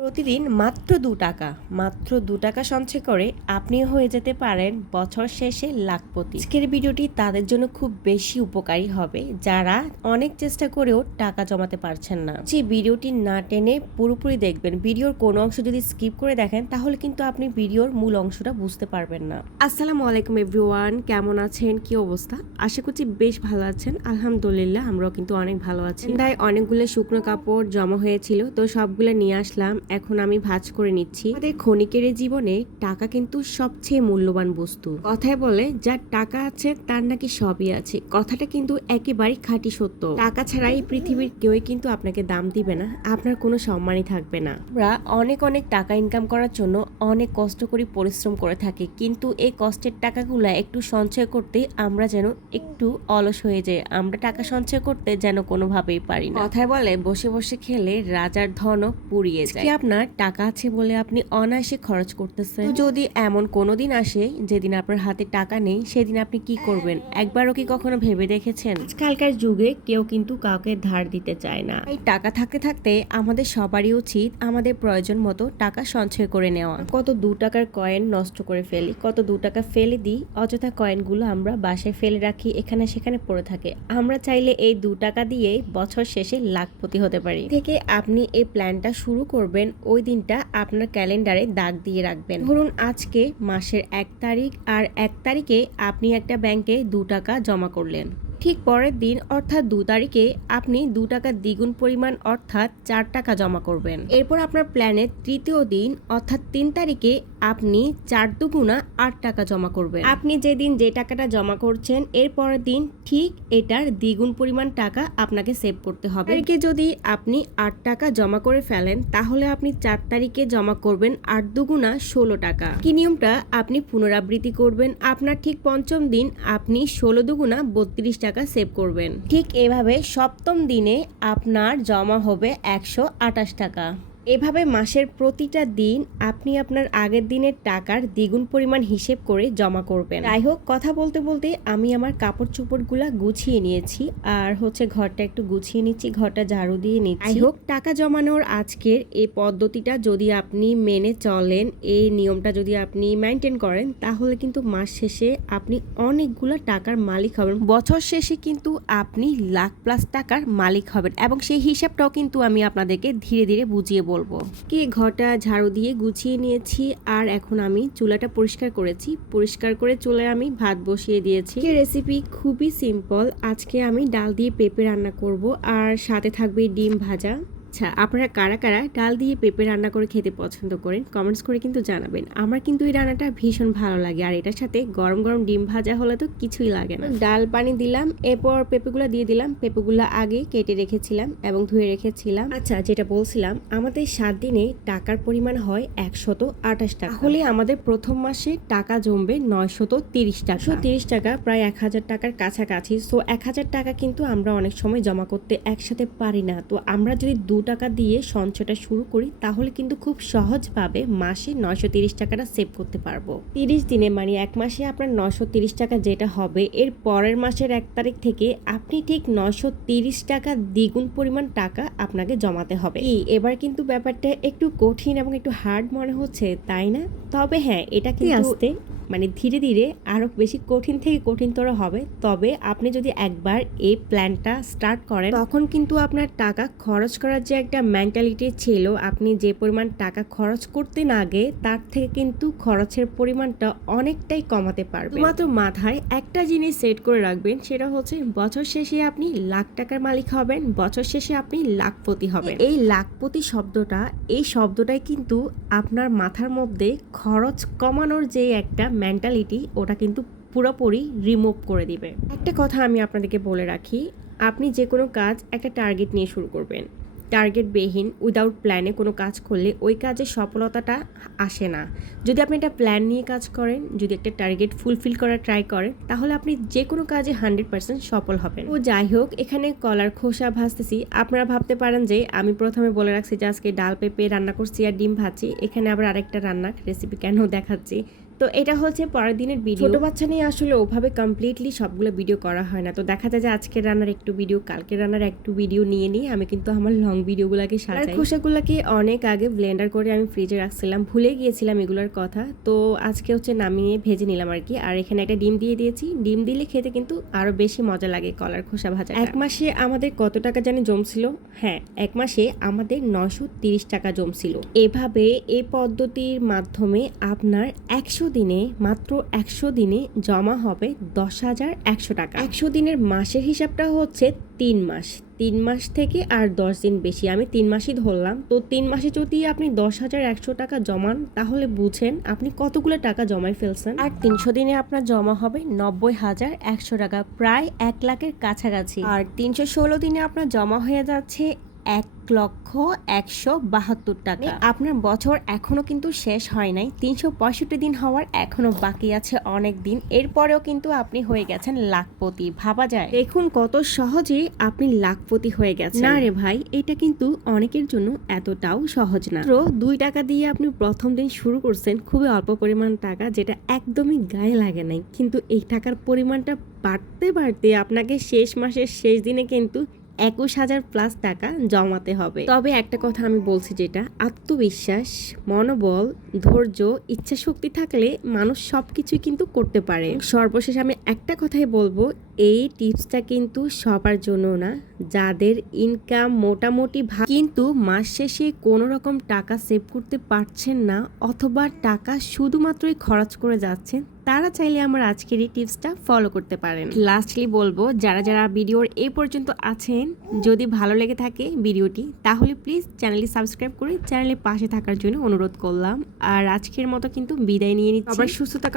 প্রতিদিন মাত্র ২ টাকা সঞ্চয় করে আপনিও হয়ে যেতে পারেন বছর শেষে লাখপতি। আজকের ভিডিওটি তাদের জন্য খুব বেশি উপকারী হবে যারা অনেক চেষ্টা করেও টাকা জমাতে পারছেন না। যে ভিডিওটি না টেনে পুরোপুরি দেখবেন। ভিডিওর কোনো অংশ যদি স্কিপ করে দেখেন তাহলে কিন্তু আপনি ভিডিওর মূল অংশটা বুঝতে পারবেন না। আসসালামু আলাইকুম এভরিওয়ান, কেমন আছেন, কি অবস্থা? আশা করছি বেশ ভালো আছেন। আলহামদুলিল্লাহ আমরাও কিন্তু অনেক ভালো আছি। তাই অনেকগুলো শুকনো কাপড় জমা হয়েছিল, তো সবগুলো নিয়ে আসলাম। এখন আমি ভাঁজ করে নিচ্ছি। আমাদের ক্ষণিকের জীবনে টাকা কিন্তু সবচেয়ে মূল্যবান বস্তু। কথায় বলে যার টাকা আছে তার নাকি সবই আছে। কথাটা কিন্তু একেবারেই খাঁটি সত্য। টাকা ছাড়া এই পৃথিবীর কেউই কিন্তু আপনাকে দাম দিবে না, আপনার কোনো সম্মানই থাকবে না। আমরা অনেক টাকা ইনকাম করার জন্য অনেক কষ্ট করে পরিশ্রম করে থাকি, কিন্তু এই কষ্টের টাকাগুলো একটু সঞ্চয় করতে আমরা যেন একটু অলস হয়ে যাই। আমরা টাকা সঞ্চয় করতে যেন কোনোভাবেই পারি না। কথায় বলে বসে বসে খেলে রাজার ধনও পুড়িয়ে যায়। আপনার টাকা আছে বলে আপনি অনায়াসে খরচ করতেছেন। যদি এমন কোনো দিন আসে যেদিন আপনার হাতে টাকা নেই, সেদিন আপনি কি করবেন? একবারও কি কখনো ভেবে দেখেছেন? আজকালকার যুগে কেউ কিন্তু কাউকে ধার দিতে চায় না। এই টাকা থাকতে থাকতে আমাদের সবারই উচিত আমাদের প্রয়োজন মতো টাকা সঞ্চয় করে নেওয়া। কত ২ টাকার কয়েন নষ্ট করে ফেলি, কত ২ টাকা ফেলে দিই, অযথা কয়েনগুলো আমরা বাসায় ফেলে রাখি, এখানে সেখানে পড়ে থাকে। আমরা চাইলে এই ২ টাকা দিয়ে বছর শেষে লাখপতি হতে পারি। থেকে আপনি এই প্ল্যানটা শুরু করবেন, ওই দিনটা আপনার ক্যালেন্ডারে দাগ দিয়ে রাখবেন। ধরুন আজকে মাসের ১ তারিখ, আর ১ তারিখে আপনি একটা ব্যাংকে ২ টাকা জমা করলেন। ঠিক পরের দিন অর্থাৎ ২ তারিখে আপনি ২ টাকা দ্বিগুণ পরিমাণ অর্থাৎ ৪ টাকা জমা করবেন। এরপর আপনার প্ল্যানের তৃতীয় দিন অর্থাৎ ৩ তারিখে আপনি ৪ দুগুণা ৮ টাকা জমা করবেন। আপনি যেদিন যে টাকাটা জমা করছেন এর পরের দিন ঠিক এটার দ্বিগুণ পরিমাণ টাকা আপনাকে সেভ করতে হবে। তারিখে যদি আপনি ৮ টাকা জমা করে ফেলেন তাহলে আপনি ৪ তারিখে জমা করবেন ৮ দুগুণা ১৬ টাকা। কি নিয়মটা আপনি পুনরাবৃত্তি করবেন, আপনার ঠিক পঞ্চম দিন আপনি ১৬ দুগুণা ৩২ টাকা সেভ করবেন। ঠিক এভাবে সপ্তম দিনে আপনার জমা হবে ১২৮ টাকা। এভাবে মাসের প্রতিটা দিন আপনি আপনার আগের দিনের টাকার দ্বিগুণ পরিমাণ হিসেব করে জমা করবেন। যাই হোক, কথা বলতে বলতে আমি আমার কাপড় চোপড়গুলা গুছিয়ে নিয়েছি, আর ঘরটা একটু গুছিয়ে নিচ্ছি, ঘরটা ঝাড়ু দিয়ে নিচ্ছি। যাই হোক, টাকা জমানোর আজকের এই পদ্ধতিটা যদি আপনি মেনে চলেন, এই নিয়মটা যদি আপনি মেনটেন করেন, তাহলে কিন্তু মাস শেষে আপনি অনেকগুলো টাকার মালিক হবেন। বছর শেষে কিন্তু আপনি লাখ প্লাস টাকার মালিক হবেন, এবং সেই হিসাবটাও কিন্তু আমি আপনাদেরকে ধীরে ধীরে বুঝিয়ে বলবো। কি ঘরটা ঝাড়ু দিয়ে গুছিয়ে নিয়েছি, আর এখন আমি চুলাটা পরিষ্কার করেছি। পরিষ্কার করে চুলায় আমি ভাত বসিয়ে দিয়েছি। রেসিপি খুবই সিম্পল। আজকে আমি ডাল দিয়ে পেঁপে রান্না করব, আর সাথে থাকবে ডিম ভাজা। আচ্ছা, আপনারা কারা কারা ডাল দিয়ে পেঁপে রান্না করে খেতে পছন্দ করেন কমেন্টস করে কিন্তু জানাবেন। আমার কিন্তু এই রান্নাটা ভীষণ ভালো লাগে, আর এটার সাথে গরম গরম ডিম ভাজা হলে তো কিছুই লাগে না। ডাল পানি দিলাম, এরপর পেঁপেগুলা দিয়ে দিলাম। পেঁপেগুলা আগে কেটে রেখেছিলাম এবং ধুয়ে রেখেছিলাম। আচ্ছা, যেটা বলছিলাম, আমাদের ৭ দিনে টাকার পরিমাণ হয় ১২৮ টাকা। তাহলে আমাদের প্রথম মাসে টাকা জমবে ৯৩০ টাকা। ৩০ টাকা প্রায় ১০০০ টাকার কাছাকাছি। সো ১০০০ টাকা কিন্তু আমরা অনেক সময় জমা করতে একসাথে পারি না। তো আমরা যদি ২ টাকা দিয়ে সঞ্চয়টা শুরু করি তাহলে কিন্তু খুব সহজভাবে মাসে ৯৩০ টাকাটা সেভ করতে পারবো। ৩০ দিনে মানে এক মাসে আপনার ৯৩০ টাকা যেটা হবে, এর পরের মাসের ১ তারিখ থেকে আপনি ঠিক ৯৩০ টাকা দ্বিগুণ পরিমাণ টাকা আপনাকে জমাতে হবে। এবার কিন্তু ব্যাপারটা একটু কঠিন এবং একটু হার্ড মনে হচ্ছে, তাই না? তবে হ্যাঁ, এটা কিন্তু ধীরে ধীরে আরো বেশি কঠিন থেকে কঠিনতর হবে। তবে আপনি যদি একবার এই প্ল্যানটা স্টার্ট করেন, তখন কিন্তু আপনার টাকা খরচ করার যে একটা মেন্টালিটি ছিল, আপনি যে পরিমাণ টাকা খরচ করতেন আগে, তার থেকে কিন্তু খরচের পরিমাণটা অনেকটাই কমাতে পারবেন। মাত্র মাথায় একটা জিনিস সেট করে রাখবেন, সেটা হচ্ছে বছর শেষে আপনি লাখ টাকার মালিক হবেন, বছর শেষে আপনি লাখপতি হবেন। এই লাখপতি এই শব্দটাই কিন্তু আপনার মাথার মধ্যে খরচ কমানোর যে একটা মেন্টালিটি, ওটা কিন্তু পুরোপুরি রিমুভ করে দিবে। একটা কথা আমি আপনাদেরকে বলে রাখি, আপনি যে কোনো কাজ একটা টার্গেট নিয়ে শুরু করবেন। টার্গেটবিহীন উইদাউট প্ল্যানে কোনো কাজ করলে ওই কাজের সফলতাটা আসে না। যদি আপনি একটা প্ল্যান নিয়ে কাজ করেন, যদি একটা টার্গেট ফুলফিল করার ট্রাই করেন, তাহলে আপনি যে কোনো কাজে 100% সফল হবেন। ও যাই হোক, এখানে কলার খোসা ভাজতেছি। আপনারা ভাবতে পারেন যে আমি প্রথমে বলে রাখছি যে আজকে ডাল পেঁপে রান্না করছি আর ডিম ভাজি, এখানে আবার আরেকটা রান্নার রেসিপি কেন দেখাচ্ছি। তো এটা হচ্ছে পরের দিনের ভিডিও। ছোট বাচ্চা নিয়ে আসলে ওভাবে কমপ্লিটলি সবগুলো ভিডিও করা হয় না, তো দেখা যায় যে আজকের রান্নার একটু ভিডিও, কালকের রান্নার একটু ভিডিও নিয়ে নিয়ে আমি কিন্তু আমার লং ভিডিওগুলোকে সাজাই। খোসাগুলোকে অনেক আগে ব্লেন্ডার করে আমি ফ্রিজে রাখছিলাম, ভুলে গিয়েছিলাম এগুলোর কথা। তো আজকে হচ্ছে নামিয়ে ভেজে নিলাম আর কি। আর এখানে একটা ডিম দিয়ে দিয়েছি, ডিম দিলে খেতে কিন্তু আরো বেশি মজা লাগে কলার খোসা ভাজা। এক মাসে আমাদের কত টাকা জানি জমছিল? হ্যাঁ, এক মাসে আমাদের 930 টাকা জমছিল। এভাবে এই পদ্ধতির মাধ্যমে আপনার 100 দিনে, মাত্র 100 দিনে জমা হবে 10,100 টাকা। 100 দিনের মাসের হিসাবটা হচ্ছে 3 মাস। 3 মাস থেকে আর 10 দিন বেশি, আমি 3 মাসই ধরলাম। তো 3 মাসে যদি আপনি 10,100 টাকা জমান, তাহলে বুঝেন আপনি কতগুলো টাকা জমাই ফেলছেন। আর 300 দিনে আপনার জমা হবে 90,100 টাকা, প্রায় 1 লাখের কাছাকাছি। আর 316 দিনে আপনার জমা হয়ে যাচ্ছে 1,172 টাকা। আপনার বছর এখনো কিন্তু শেষ হয় নাই, 365 দিন হওয়ার এখনো বাকি আছে অনেক দিন। এরপরেও কিন্তু আপনি হয়ে গেছেন লাখপতি, ভাবা যায়। দেখুন কত সহজেই আপনি লাখপতি হয়ে গেছেন। না রে ভাই, এটা কিন্তু অনেকের জন্য এতটাও সহজ না। 2 টাকা দিয়ে আপনি প্রথম দিন শুরু করছেন, খুবই অল্প পরিমাণ টাকা, যেটা একদমই গায়ে লাগে নাই, কিন্তু এই টাকার পরিমাণটা বাড়তে বাড়তে আপনাকে শেষ মাসের শেষ দিনে কিন্তু 21,000 প্লাস টাকা জমাতে হবে। তবে একটা কথা আমি বলছি, যেটা আত্মবিশ্বাস, মনোবল, ধৈর্য, ইচ্ছা শক্তি থাকলে মানুষ সবকিছুই কিন্তু করতে পারে। সর্বশেষ আমি একটা কথাই বলবো, এই টিপসটা কিন্তু সবার জন্য না। যাদের ইনকাম মোটামুটি কিন্তু মাস শেষে কোনো রকম টাকা সেভ করতে পারছেন না, অথবা টাকা শুধুমাত্রই খরচ করে যাচ্ছেন, তারা চাইলে আমার আজকের এই টিপসটা ফলো করতে পারেন। লাস্টলি বলবো, যারা যারা ভিডিওর এই পর্যন্ত আছেন, যদি ভালো লেগে থাকে ভিডিওটি, তাহলে প্লিজ চ্যানেলটি সাবস্ক্রাইব করে চ্যানেলের পাশে থাকার জন্য অনুরোধ করলাম। আর আজকের মতো কিন্তু বিদায় নিয়ে নিচ্ছি। আবার সুস্থ থাকা